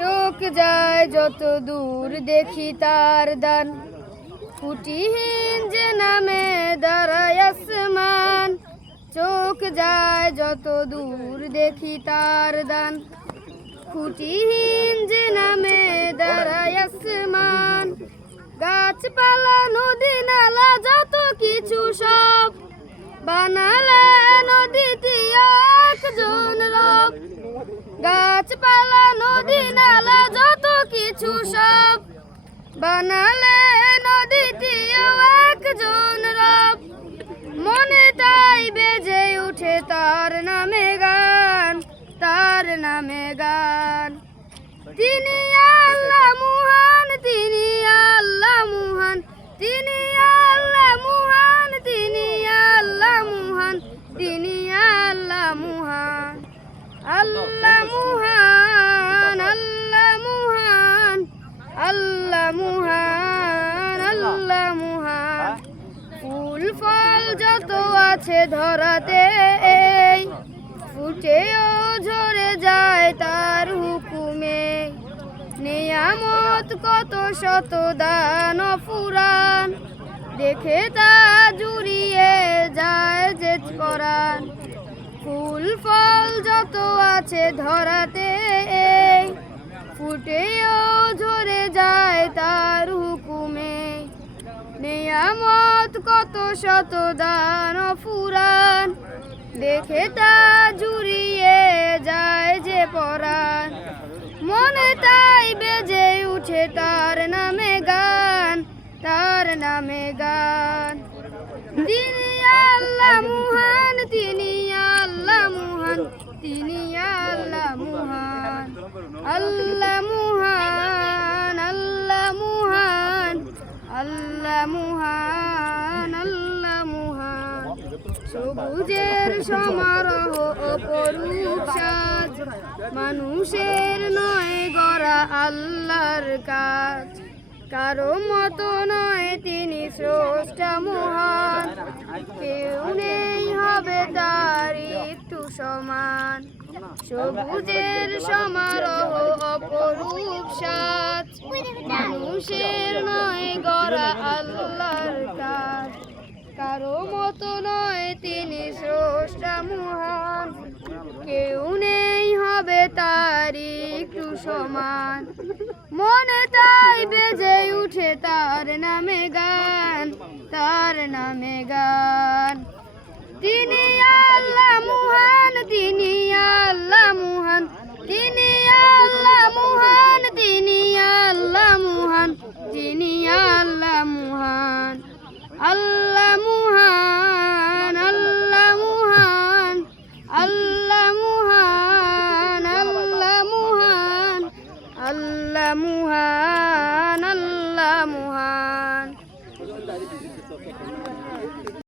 চোখ যায় যত দূর দেখি তার দান, খুঁটিহীন যে নামে দাঁড়ায় আসমান। চোখ যায় যত দূর দেখি তার দান, খুঁটিহীন যে নামে দাঁড়ায় আসমান। গাছপালা নদী নালা যত কিছু সব বানালে নদীটি একজন রব। গাছপালা নদী নালা যত কিছু সব বানালে নদীটি একজন রব। মনে তাই বেজে উঠে তার নামে গান, তার নামে গান। তিনি আল্লাহ মহান, তিনি আল্লাহ মহান, তিনি আল্লাহ মহান, তিনি আল্লাহ মহান, তিনি আল্লাহ মহান। আল্লাহ মহান, আল্লাহ মহান, আল্লাহ মহান, আল্লাহ মহান। ফুল ফল যত আছে ধরাতে ফুটেও ঝরে যায় তার হুকুমে। নিয়ামত কত শত দান ফুরান, দেখে তা জুড়িয়ে যায় যে পরাণ। ফুল ফল যত আছে ধরাতে ফুটেও ঝরে যায় তার হুকুমে। নিয়ামত কত শত দান ফুরান, দেখে তা জুড়িয়ে যায় যে পরাণ। মনে তাই বেজে উঠে তার নামে গান, তার নামে গান। তিনি আল্লাহ মহান, তিনি আল্লাহ মহান, তিনি আল্লাহ মহান। আল্লাহ মহান, আল্লাহ মহান, আল্লাহ মহান, আল্লাহ মহান। সবুজের সমারোহ অপরূপ সাজ, মানুষের নয় গড়া আল্লাহর কাজ। কারো মতো নয় তিনি স্রষ্টা মহান, কেউ নেই হবে তার একটু সমান। সবুজের সমারোহ অপরূপ সাজ, মানুষের নয় গড়া আল্লাহর কাজ। কারো মতো নয় তিনি স্রষ্টা মহান, কেউ নেই হবে তার একটু সমান। মনে তাই বেজে উঠে তার নামে গান, তার নামে গান। তিনি আল্লাহ মহান, তিনি আল্লাহ মহান, তিনি আল্লাহ মহান, তিনি আল্লাহ মহান, তিনি আল্লাহ মহান। আল্লাহ মহান, আল্লাহ মহান, আল্লাহ মহান, আল্লাহ মহান, আল্লাহ মহান।